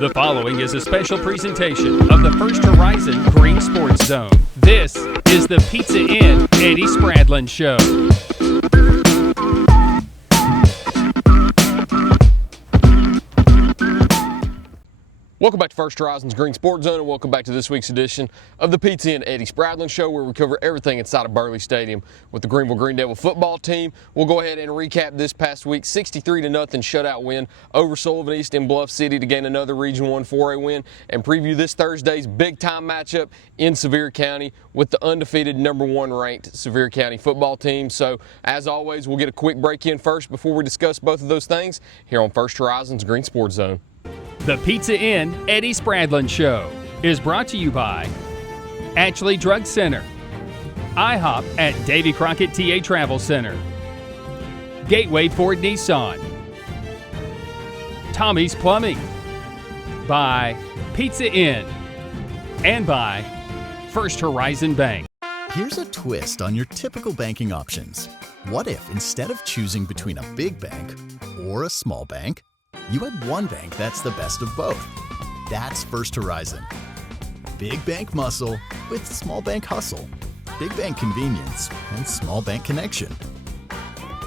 The following is a special presentation of the First Horizon Green Sports Zone. This is the Pizza Inn Eddie Spradlen Show. Welcome back to First Horizon's Green Sports Zone, and welcome back to this week's edition of the Pizza Inn Eddie Spradlen Show, where we cover everything inside of Burley Stadium with the Greeneville football team. We'll go ahead and recap this past week's 63-0 shutout win over Sullivan East in Bluff City to gain another Region 1 4A win, and preview this Thursday's big-time matchup in Sevier County with the undefeated #1 ranked Sevier County football team. So, as always, we'll get a quick break in first before we discuss both of those things here on First Horizon's Green Sports Zone. The Pizza Inn Eddie Spradlen Show is brought to you by Ashley Drug Center, IHOP at Davy Crockett TA Travel Center, Gateway Ford Nissan, Tommy's Plumbing, by Pizza Inn, and by First Horizon Bank. Here's a twist on your typical banking options. What if instead of choosing between a big bank or a small bank, you had one bank that's the best of both? That's First Horizon. Big bank muscle with small bank hustle. Big bank convenience and small bank connection.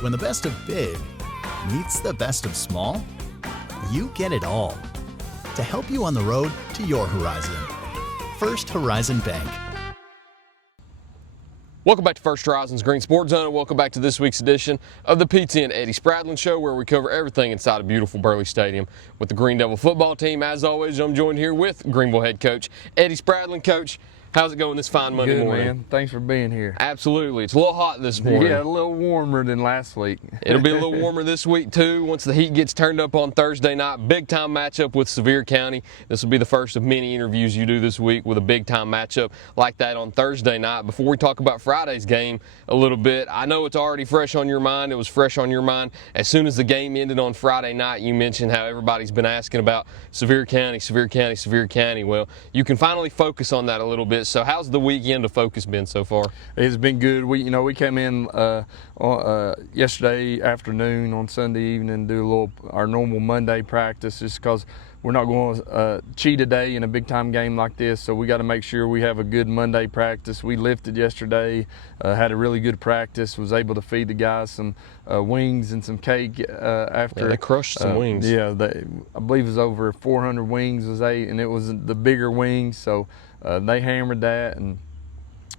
When the best of big meets the best of small, you get it all. To help you on the road to your horizon. First Horizon Bank. Welcome back to First Horizon's Green Sports Zone, and welcome back to this week's edition of the Pizza Inn Eddie Spradlen Show, where we cover everything inside of beautiful Burley Stadium with the Greeneville football team. As always, I'm joined here with Greeneville head coach Eddie Spradlen. Coach, how's it going this fine Monday morning? Good, man. Thanks for being here. Absolutely. It's a little hot this morning. Yeah, a little warmer than last week. It'll be a little warmer this week, too, once the heat gets turned up on Thursday night. Big-time matchup with Sevier County. This will be the first of many interviews you do this week with a big-time matchup like that on Thursday night. Before we talk about Friday's game a little bit, I know it's already fresh on your mind. It was fresh on your mind as soon as the game ended on Friday night. You mentioned how everybody's been asking about Sevier County, Sevier County, Sevier County. Well, you can finally focus on that a little bit. So how's the weekend of focus been so far? It's been good. We came in yesterday afternoon on Sunday evening, do our normal Monday practice, just because we're not going to cheat a day in a big time game like this. So we got to make sure we have a good Monday practice. We lifted yesterday, had a really good practice, was able to feed the guys some wings and some cake after. Yeah, they crushed some wings. Yeah, I believe it was over 400 wings was ate, and it was the bigger wings. So they hammered that, and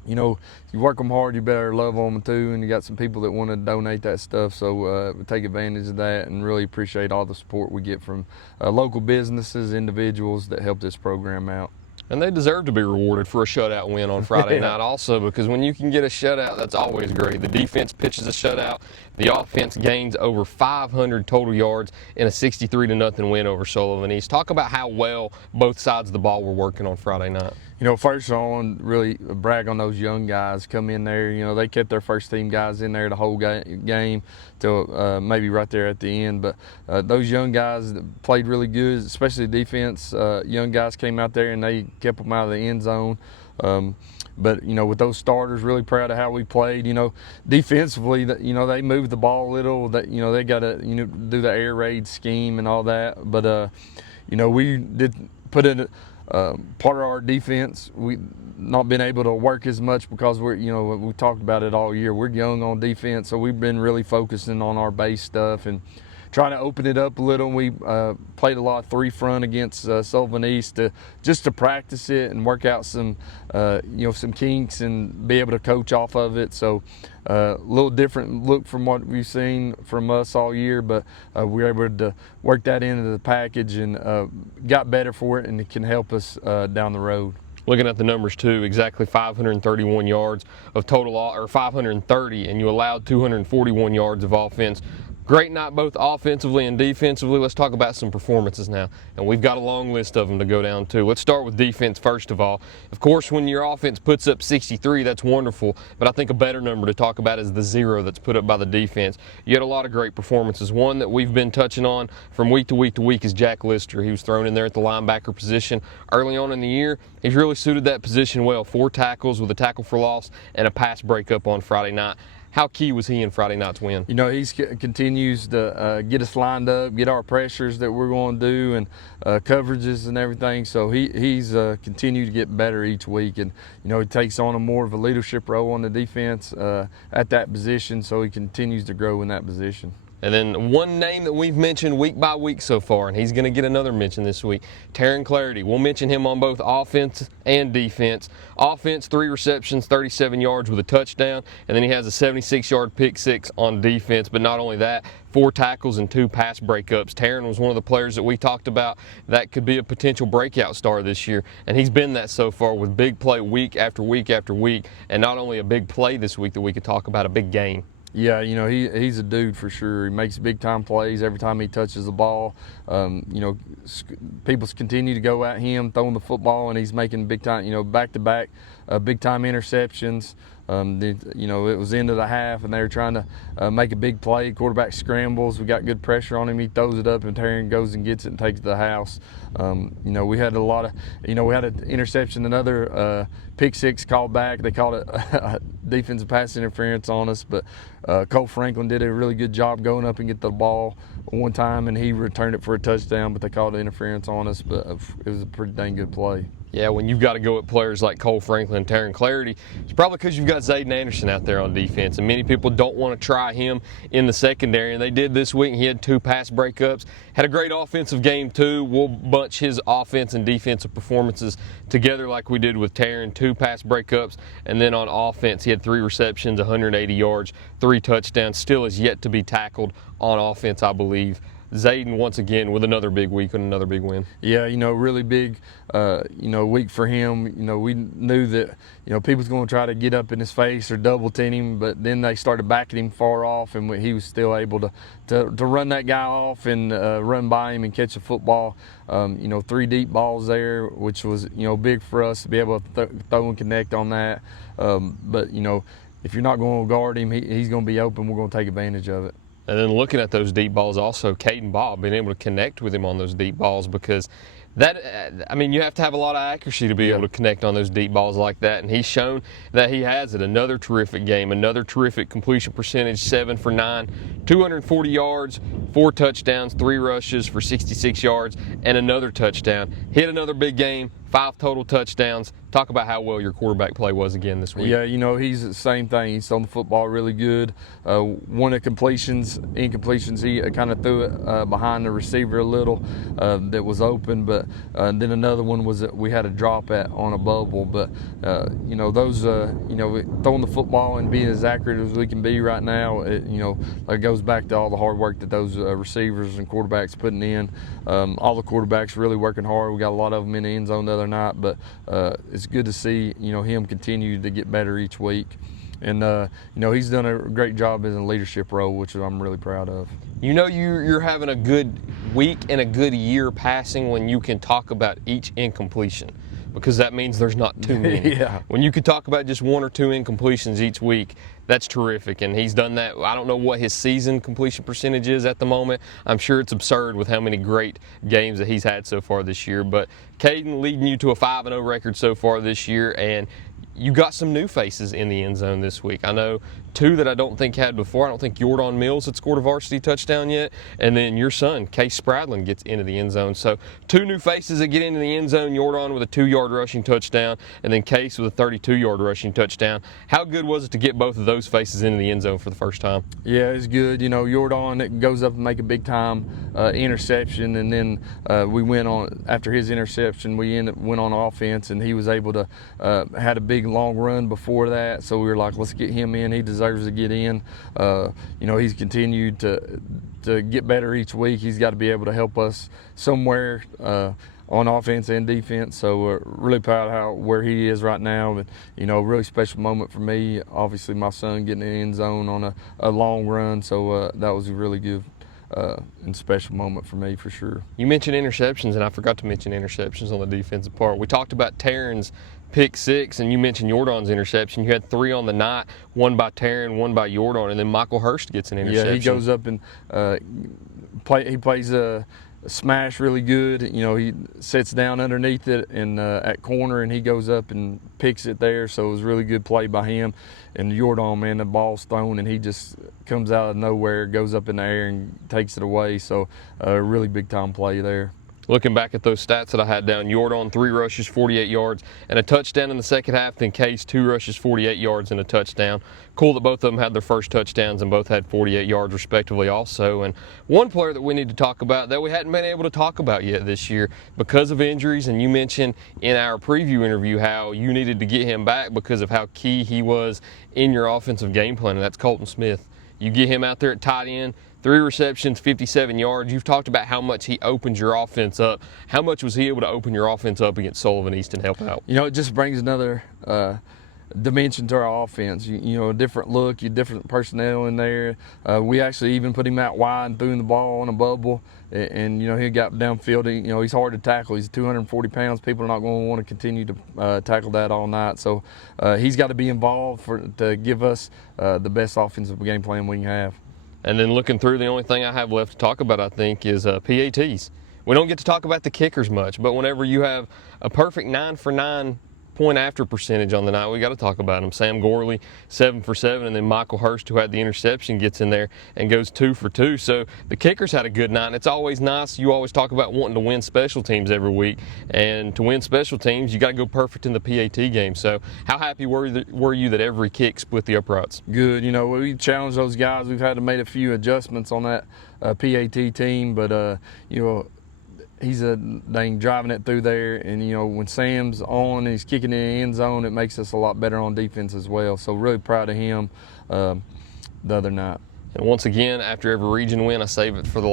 you know, you work them hard, you better love them too, and you got some people that want to donate that stuff, so we take advantage of that and really appreciate all the support we get from local businesses, individuals that help this program out. And they deserve to be rewarded for a shutout win on Friday night also, because when you can get a shutout, that's always great. The defense pitches a shutout. The offense gains over 500 total yards in a 63-0 win over Sullivan East. Talk about how well both sides of the ball were working on Friday night. You know, first I want to really brag on those young guys come in there. You know, they kept their first team guys in there the whole game till maybe right there at the end. But those young guys played really good, especially defense. Young guys came out there and they kept them out of the end zone. But, you know, with those starters, really proud of how we played. You know, defensively, you know, they moved the ball a little. That, you know, they got to, you know, do the air raid scheme and all that. But, you know, we did put in part of our defense. We not been able to work as much because we talked about it all year. We're young on defense, so we've been really focusing on our base stuff and trying to open it up a little. We played a lot of three front against Sullivan East just to practice it and work out some some kinks and be able to coach off of it. So a little different look from what we've seen from us all year, but we were able to work that into the package and got better for it, and it can help us down the road. Looking at the numbers too, exactly 531 yards of total, or 530, and you allowed 241 yards of offense. Great night both offensively and defensively. Let's talk about some performances now, and we've got a long list of them to go down to. Let's start with defense first of all. Of course, when your offense puts up 63, that's wonderful, but I think a better number to talk about is the 0 that's put up by the defense. You had a lot of great performances. One that we've been touching on from week to week to week is Jack Lister. He was thrown in there at the linebacker position early on in the year. He's really suited that position well. 4 tackles with a tackle for loss and a pass breakup on Friday night. How key was he in Friday night's win? You know, he continues to get us lined up, get our pressures that we're going to do, and coverages and everything. So he's continued to get better each week, and you know, he takes on a more of a leadership role on the defense at that position. So he continues to grow in that position. And then one name that we've mentioned week by week so far, and he's going to get another mention this week, Taryn Clarity. We'll mention him on both offense and defense. Offense, 3 receptions, 37 yards with a touchdown, and then he has a 76-yard pick six on defense. But not only that, 4 tackles and 2 pass breakups. Taryn was one of the players that we talked about that could be a potential breakout star this year, and he's been that so far with big play week after week after week, and not only a big play this week that we could talk about, a big game. Yeah, you know, he's a dude for sure. He makes big-time plays every time he touches the ball. You know, people continue to go at him, throwing the football, and he's making big-time, you know, back-to-back big-time interceptions. You know, it was into the half, and they were trying to make a big play. Quarterback scrambles. We got good pressure on him. He throws it up, and Taryn goes and gets it and takes it to the house. You know, we had a lot of, you know, we had an interception, another pick six called back. They called it defensive pass interference on us, but Cole Franklin did a really good job going up and get the ball one time, and he returned it for a touchdown, but they called it interference on us, but it was a pretty dang good play. Yeah, when you've got to go at players like Cole Franklin and Taryn Clarity, it's probably because you've got Zayden Anderson out there on defense, and many people don't want to try him in the secondary, and they did this week. He had 2 pass breakups, had a great offensive game too. We'll bunch his offense and defensive performances together like we did with Taryn, 2 pass breakups, and then on offense he had 3 receptions, 180 yards, 3 touchdowns, still is yet to be tackled on offense, I believe. Zayden once again with another big week and another big win. Yeah, you know, really big, you know, week for him. You know, we knew that, you know, people's going to try to get up in his face or double team him, but then they started backing him far off, and he was still able to run that guy off and run by him and catch a football. You know, 3 deep balls there, which was, you know, big for us to be able to throw and connect on that. But, you know, if you're not going to guard him, he's going to be open. We're going to take advantage of it. And then looking at those deep balls also, Caden Bobb being able to connect with him on those deep balls, because that, I mean, you have to have a lot of accuracy to be able to connect on those deep balls like that, and he's shown that he has it. Another terrific game, another terrific completion percentage, 7 for 9, 240 yards, 4 touchdowns, 3 rushes for 66 yards, and another touchdown. Hit another big game, 5 total touchdowns. Talk about how well your quarterback play was again this week. Yeah, you know, he's the same thing. He's on the football really good. One of incompletions, he kind of threw it behind the receiver a little that was open, but then another one was that we had a drop on a bubble. But, you know, those, you know, throwing the football and being as accurate as we can be right now, you know, it goes back to all the hard work that those receivers and quarterbacks putting in. All the quarterbacks really working hard. We got a lot of them in the end zone the other night, but it's good to see, you know, him continue to get better each week. And, you know, he's done a great job in a leadership role, which I'm really proud of. You know, you're having a good week and a good year passing when you can talk about each incompletion, because that means there's not too many. Yeah. When you could talk about just 1 or 2 incompletions each week, that's terrific, and he's done that. I don't know what his season completion percentage is at the moment. I'm sure it's absurd with how many great games that he's had so far this year, but Caden leading you to a 5-0 record so far this year, and you got some new faces in the end zone this week. I know 2 that I don't think had before. I don't think Jordan Mills had scored a varsity touchdown yet, and then your son, Case Spradlen, gets into the end zone. So 2 new faces that get into the end zone, Jordan with a 2-yard rushing touchdown, and then Case with a 32-yard rushing touchdown. How good was it to get both of those faces into the end zone for the first time? Yeah, it's good. You know, Jordan goes up and make a big-time interception, and then we went on, after his interception, we went on offense, and he was able to, had a big long run before that, so we were like, let's get him in. He deserves to get in. You know, he's continued to get better each week. He's got to be able to help us somewhere on offense and defense. So we're really proud of where he is right now. But, you know, a really special moment for me. Obviously, my son getting in the end zone on a long run. So that was a really good and special moment for me, for sure. You mentioned interceptions, and I forgot to mention interceptions on the defensive part. We talked about Taryn's pick 6, and you mentioned Jordan's interception. You had 3 on the night, 1 by Taryn, 1 by Jordan, and then Michael Hurst gets an interception. Yeah, he goes up and he plays smash really good. You know, he sits down underneath it and at corner, and he goes up and picks it there. So it was a really good play by him. And Jordan, man, the ball's thrown, and he just comes out of nowhere, goes up in the air and takes it away. So a really big time play there. Looking back at those stats that I had down, Jordan 3 rushes, 48 yards, and a touchdown in the second half. Then Case 2 rushes, 48 yards, and a touchdown. Cool that both of them had their first touchdowns and both had 48 yards respectively also. And one player that we need to talk about that we hadn't been able to talk about yet this year because of injuries, and you mentioned in our preview interview how you needed to get him back because of how key he was in your offensive game plan, and that's Colton Smith. You get him out there at tight end, 3 receptions, 57 yards. You've talked about how much he opens your offense up. How much was he able to open your offense up against Sullivan East and help out? You know, it just brings another dimension to our offense. You know, a different look, different personnel in there. We actually even put him out wide and threw him the ball on a bubble. And you know, he got downfield. You know, he's hard to tackle. He's 240 pounds. People are not going to want to continue to tackle that all night. So he's got to be involved to give us the best offensive game plan we can have. And then looking through, the only thing I have left to talk about, I think, is PATs. We don't get to talk about the kickers much, but whenever you have a perfect 9 for 9 point after percentage on the night, we got to talk about him. Sam Gorley, 7 for 7, and then Michael Hurst, who had the interception, gets in there and goes 2 for 2. So the kickers had a good night. And it's always nice. You always talk about wanting to win special teams every week, and to win special teams, you got to go perfect in the PAT game. So how happy were you that every kick split the uprights? Good. You know, we challenged those guys. We've had to make a few adjustments on that PAT team, but you know, he's a dang driving it through there, and you know, when Sam's on and he's kicking in the end zone, it makes us a lot better on defense as well. So really proud of him the other night. And once again, after every region win, I save it for the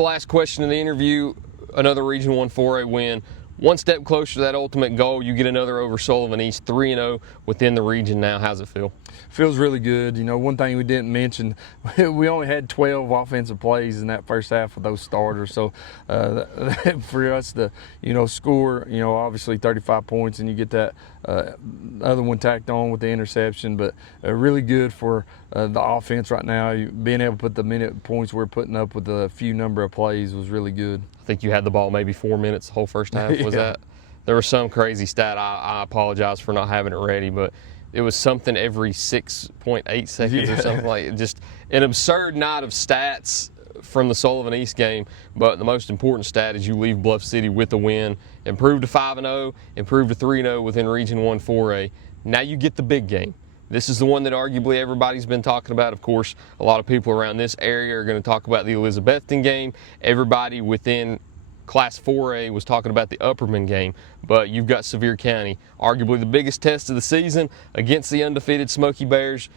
last question of the interview. Another Region 1 4A win. One step closer to that ultimate goal. You get another over Sullivan East, 3-0 within the region now. How's it feel? Feels really good. You know, one thing we didn't mention, we only had 12 offensive plays in that first half of those starters. So for us to, you know, score, you know, obviously 35 points, and you get that other one tacked on with the interception, but really good for the offense right now. Being able to put the minute points we're putting up with a few number of plays was really good. I think you had the ball maybe 4 minutes the whole first half. Was that? There was some crazy stat. I apologize for not having it ready, but it was something every 6.8 seconds or something like it. Just an absurd night of stats from the Sullivan East game. But the most important stat is you leave Bluff City with a win, improve to 5-0, improve to 3-0 within Region 1 4A. Now you get the big game. This is the one that arguably everybody's been talking about. Of course, a lot of people around this area are going to talk about the Elizabethton game. Everybody within Class 4A was talking about the Upperman game, but you've got Sevier County, arguably the biggest test of the season against the undefeated Smokey Bears,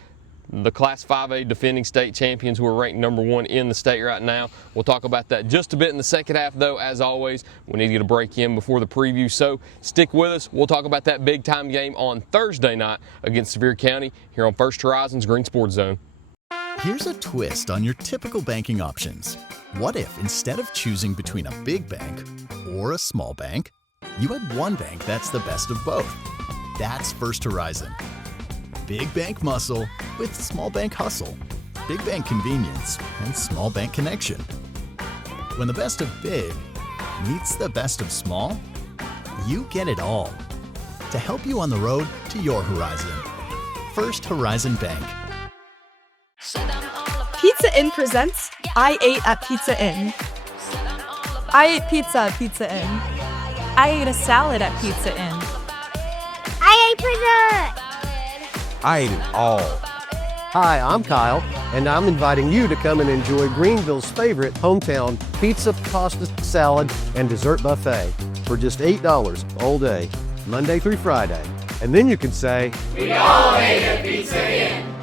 the Class 5A defending state champions who are ranked number 1 in the state right now. We'll talk about that just a bit in the second half, though. As always, we need to get a break in before the preview, so stick with us. We'll talk about that big-time game on Thursday night against Sevier County here on First Horizon's Green Sports Zone. Here's a twist on your typical banking options. What if instead of choosing between a big bank or a small bank, you had one bank that's the best of both? That's First Horizon. Big bank muscle with small bank hustle. Big bank convenience and small bank connection. When the best of big meets the best of small, you get it all. To help you on the road to your horizon. First Horizon Bank. Pizza Inn presents I Ate at Pizza Inn. I ate pizza at Pizza Inn. I ate a salad at Pizza Inn. I ate pizza! I ate it all. Hi, I'm Kyle, and I'm inviting you to come and enjoy Greeneville's favorite hometown pizza, pasta, salad, and dessert buffet for just $8 all day, Monday through Friday. And then you can say, we all ate at Pizza Inn.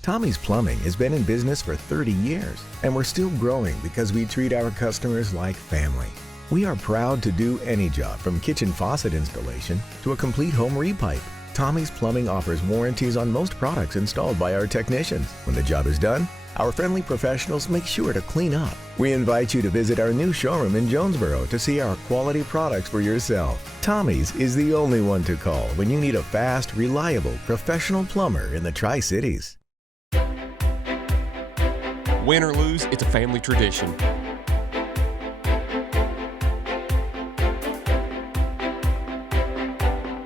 Tommy's Plumbing has been in business for 30 years, and we're still growing because we treat our customers like family. We are proud to do any job from kitchen faucet installation to a complete home repipe. Tommy's Plumbing offers warranties on most products installed by our technicians. When the job is done, our friendly professionals make sure to clean up. We invite you to visit our new showroom in Jonesboro to see our quality products for yourself. Tommy's is the only one to call when you need a fast, reliable, professional plumber in the Tri-Cities. Win or lose, it's a family tradition.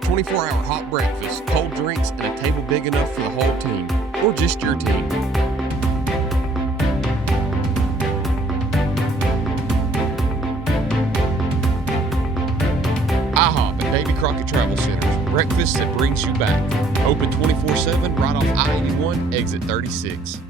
$24-hour hot breakfast, cold drinks, and a table big enough for the whole team, or just your team. IHOP at Davy Crockett Travel Center. Breakfast that brings you back. Open 24/7 right off I-81, exit 36.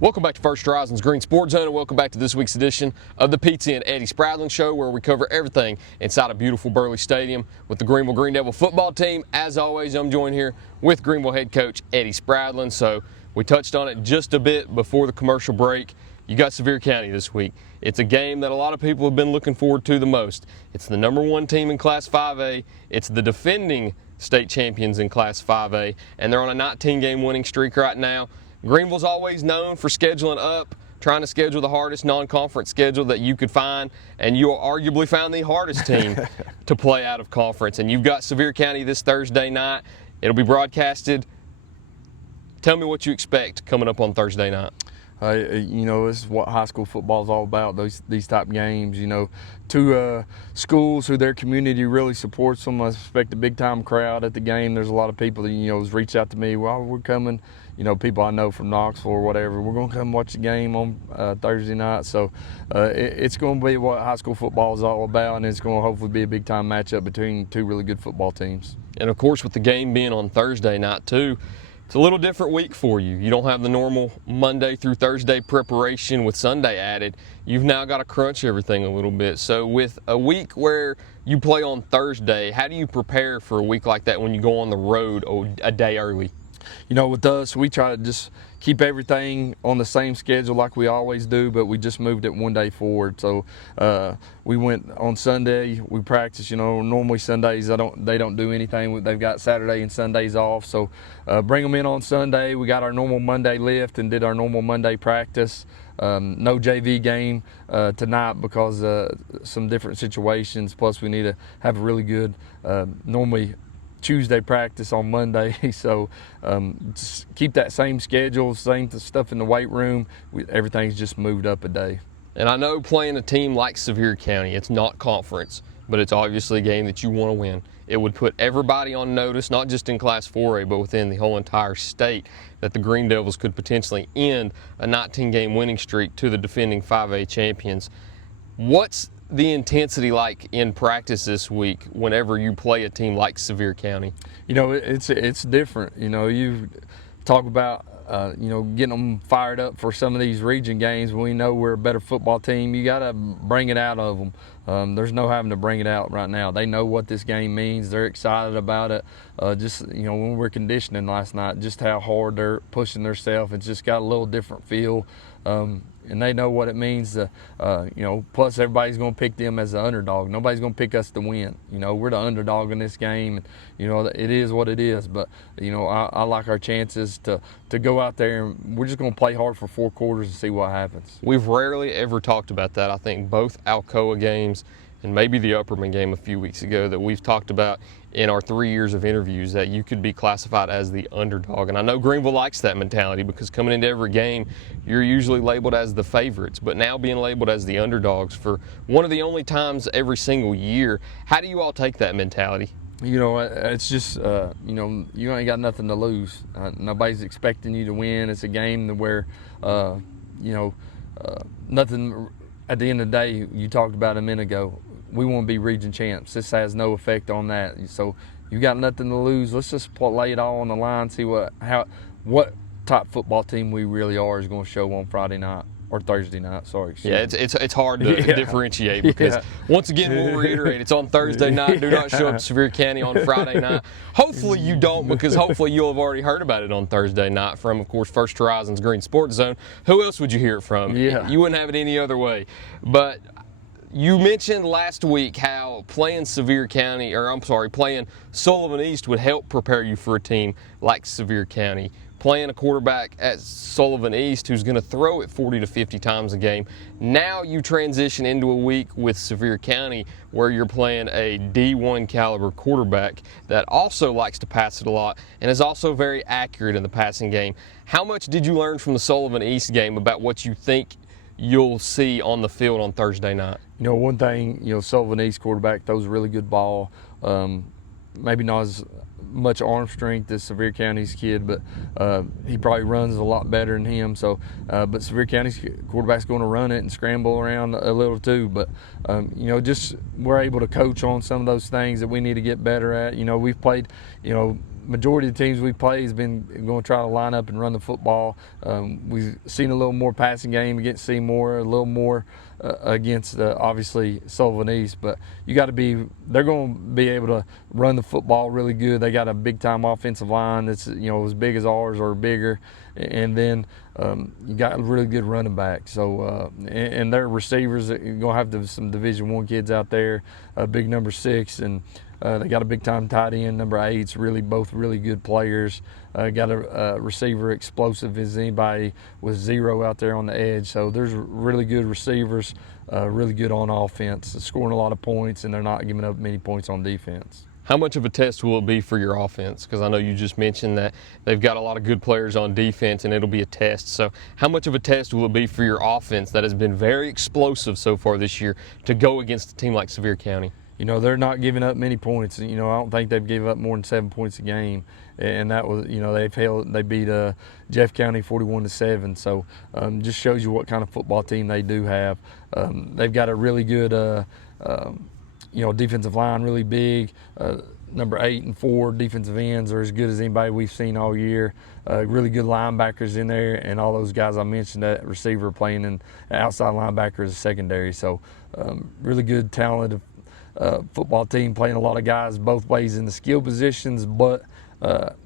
Welcome back to First Horizon's Green Sports Zone, and welcome back to this week's edition of the Pizza and Eddie Spradlen Show, where we cover everything inside a beautiful Burley Stadium with the Greeneville Greeneville football team. As always, I'm joined here with Greeneville head coach Eddie Spradlen. So we touched on it just a bit before the commercial break. You got Sevier County this week. It's a game that a lot of people have been looking forward to the most. It's the #1 team in Class 5A. It's the defending state champions in Class 5A, and they're on a 19-game winning streak right now. Greeneville's always known for scheduling up, trying to schedule the hardest non-conference schedule that you could find, and you arguably found the hardest team to play out of conference. And you've got Sevier County this Thursday night. It'll be broadcasted. Tell me what you expect coming up on Thursday night. You know, this is what high school football is all about, these type games. You know, two schools who their community really supports them. I expect a big-time crowd at the game. There's a lot of people that, you know, has reached out to me, well, we're coming, you know, people I know from Knoxville or whatever. We're going to come watch the game on Thursday night. So it's going to be what high school football is all about, and it's going to hopefully be a big-time matchup between two really good football teams. And, of course, with the game being on Thursday night, too, it's a little different week for you. You don't have the normal Monday through Thursday preparation with Sunday added. You've now got to crunch everything a little bit. So with a week where you play on Thursday, how do you prepare for a week like that when you go on the road a day early? You know, with us, we try to just keep everything on the same schedule like we always do, but we just moved it one day forward. So we went on Sunday, we practice, you know, normally Sundays they don't do anything. They've got Saturday and Sundays off. So bring them in on Sunday. We got our normal Monday lift and did our normal Monday practice. No JV game tonight because some different situations. Plus we need to have a really good, normally Tuesday practice on Monday, so just keep that same schedule, same stuff in the weight room. Everything's just moved up a day. And I know playing a team like Sevier County, it's not conference, but it's obviously a game that you want to win. It would put everybody on notice, not just in Class 4A, but within the whole entire state, that the Green Devils could potentially end a 19-game winning streak to the defending 5A champions. What's the intensity like in practice this week whenever you play a team like Sevier County? You know, it's different. You know, you talk about you know, getting them fired up for some of these region games when we know we're a better football team. You got to bring it out of them. There's no having to bring it out right now. They know what this game means. They're excited about it. Just, you know, when we were conditioning last night, just how hard they're pushing themselves. It's just got a little different feel. And they know what it means to, you know, plus everybody's going to pick them as the underdog. Nobody's going to pick us to win. You know, we're the underdog in this game. And, you know, it is what it is. But, you know, I like our chances to go out there, and we're just going to play hard for 4 quarters and see what happens. We've rarely ever talked about that. I think both Alcoa games and maybe the Upperman game a few weeks ago that we've talked about in our 3 years of interviews, that you could be classified as the underdog. And I know Greeneville likes that mentality because coming into every game, you're usually labeled as the favorites, but now being labeled as the underdogs for one of the only times every single year, how do you all take that mentality? You know, it's just, you know, you ain't got nothing to lose. Nobody's expecting you to win. It's a game where, you know, nothing, at the end of the day, you talked about a minute ago, we want to be region champs. This has no effect on that. So you got nothing to lose. Let's just lay it all on the line, see what top football team we really are is going to show on Friday night. Or Thursday night, sorry. Yeah, it's hard to differentiate because, once again, we'll reiterate, it's on Thursday night. Do not show up to Sevier County on Friday night. Hopefully you don't, because hopefully you'll have already heard about it on Thursday night from, of course, First Horizon's Green Sports Zone. Who else would you hear it from? Yeah. You wouldn't have it any other way. But you mentioned last week how playing playing Sullivan East would help prepare you for a team like Sevier County. playing a quarterback at Sullivan East who's going to throw it 40 to 50 times a game. Now you transition into a week with Sevier County where you're playing a D1 caliber quarterback that also likes to pass it a lot and is also very accurate in the passing game. How much did you learn from the Sullivan East game about what you think you'll see on the field on Thursday night? One thing, Sullivan East quarterback throws a really good ball. Maybe not as much arm strength as Sevier County's kid, but he probably runs a lot better than him. So, but Sevier County's quarterback's going to run it and scramble around a little too. But just we're able to coach on some of those things that we need to get better at. We've played, majority of the teams we play has been going to try to line up and run the football. We've seen a little more passing game against Seymour, a little more against obviously Sullivan East, but they're going to be able to run the football really good. They got a big time offensive line that's as big as ours or bigger, and then you got really good running back. So and their receivers are going to have some Division I kids out there, big number 6, and they got a big time tight end, number 8. Both really good players. Got a receiver explosive as anybody with 0 out there on the edge. So there's really good receivers, really good on offense, scoring a lot of points, and they're not giving up many points on defense. How much of a test will it be for your offense? Because I know you just mentioned that they've got a lot of good players on defense and it'll be a test. So how much of a test will it be for your offense that has been very explosive so far this year to go against a team like Sevier County? They're not giving up many points. I don't think they've given up more than 7 points a game, and that was, they beat Jeff County 41-7. So just shows you what kind of football team they do have. They've got a really good, defensive line, really big. Number 8 and 4 defensive ends are as good as anybody we've seen all year. Really good linebackers in there, and all those guys I mentioned, that receiver playing in outside linebacker as a secondary. So really good, talented football team, playing a lot of guys both ways in the skill positions, but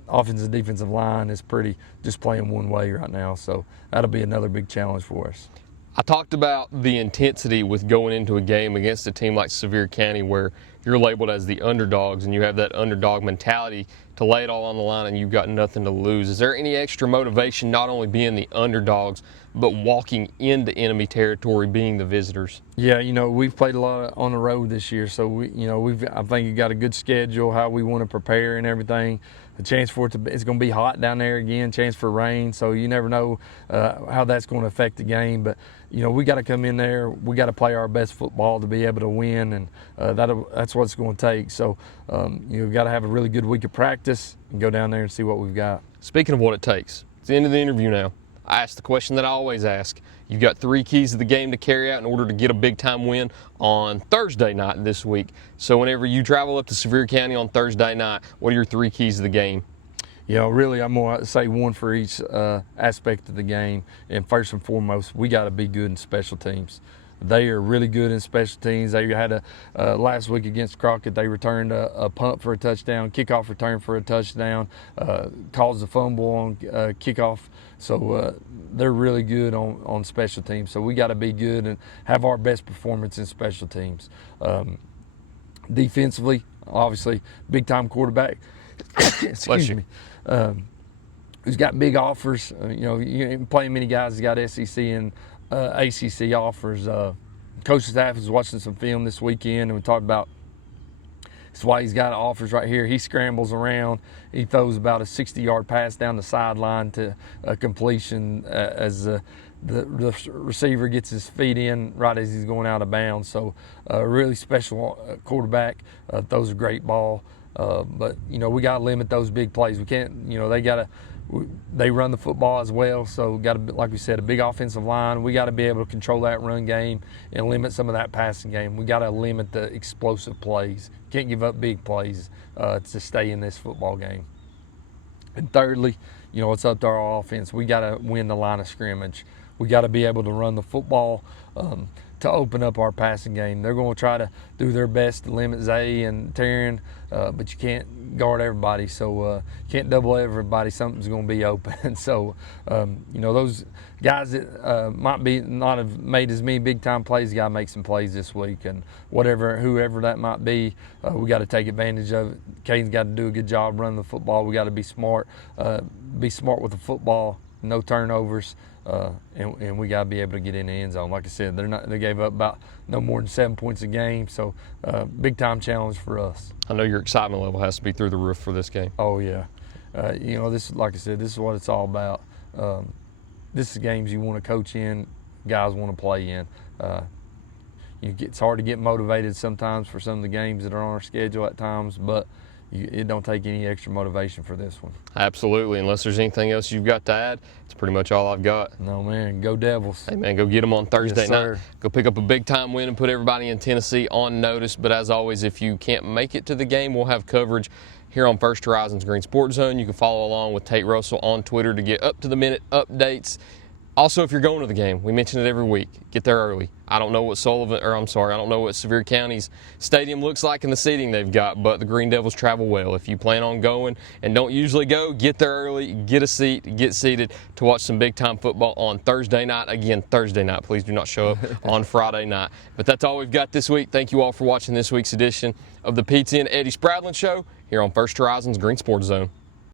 offensive defensive line is pretty just playing one way right now. So that'll be another big challenge for us. I talked about the intensity with going into a game against a team like Sevier County where you're labeled as the underdogs and you have that underdog mentality to lay it all on the line and you've got nothing to lose. Is there any extra motivation not only being the underdogs but walking into enemy territory being the visitors? Yeah, we've played a lot on the road this year, so I think you got a good schedule, how we want to prepare and everything. The chance for it's going to be hot down there again, chance for rain, so you never know how that's going to affect the game. But we got to come in there, we got to play our best football to be able to win, and that's what it's going to take. So we've got to have a really good week of practice and go down there and see what we've got. Speaking of what it takes, it's the end of the interview now. I asked the question that I always ask. You've got 3 keys to the game to carry out in order to get a big-time win on Thursday night this week. So whenever you travel up to Sevier County on Thursday night, what are your 3 keys to the game? Really, I'm going to say one for each aspect of the game. And first and foremost, we got to be good in special teams. They are really good in special teams. They had last week against Crockett, they returned a punt for a touchdown, kickoff return for a touchdown, caused a fumble on kickoff. So they're really good on special teams. So we got to be good and have our best performance in special teams. Defensively, obviously, big-time quarterback. Excuse me. Who's got big offers. You playing many guys that got SEC and ACC offers. Coach staff was watching some film this weekend, and we talked about that's why he's got offers right here. He scrambles around. He throws about a 60-yard pass down the sideline to a completion as the receiver gets his feet in right as he's going out of bounds. So a really special quarterback. Throws a great ball. But we got to limit those big plays. We can't. They run the football as well, so got to, like we said, a big offensive line. We got to be able to control that run game and limit some of that passing game. We got to limit the explosive plays. Can't give up big plays to stay in this football game. And thirdly, it's up to our offense. We got to win the line of scrimmage. We got to be able to run the football. open up our passing game. They're going to try to do their best to limit Zay and Taryn, but you can't guard everybody, so you can't double everybody. Something's going to be open. So, those guys that might be not have made as many big-time plays, got to make some plays this week, and whoever that might be, we got to take advantage of it. Caden's got to do a good job running the football. We got to be smart with the football, no turnovers. And we got to be able to get in the end zone. Like I said, they gave up about no more than 7 points a game, so big time challenge for us. I know your excitement level has to be through the roof for this game. Oh yeah, this, like I said, this is what it's all about. This is games you want to coach in, guys want to play in. It's hard to get motivated sometimes for some of the games that are on our schedule at times, but it don't take any extra motivation for this one. Absolutely. Unless there's anything else you've got to add, it's pretty much all I've got. No, man. Go Devils. Hey, man, go get them on Thursday night. Go pick up a big-time win and put everybody in Tennessee on notice. But as always, if you can't make it to the game, we'll have coverage here on First Horizons Green Sports Zone. You can follow along with Tate Russell on Twitter to get up-to-the-minute updates. Also, if you're going to the game, we mention it every week, get there early. I don't know what Sevier County's stadium looks like and the seating they've got, but the Green Devils travel well. If you plan on going and don't usually go, get there early, get a seat, get seated to watch some big-time football on Thursday night. Again, Thursday night. Please do not show up on Friday night. But that's all we've got this week. Thank you all for watching this week's edition of the Pizza and Eddie Spradlen Show here on First Horizons Green Sports Zone.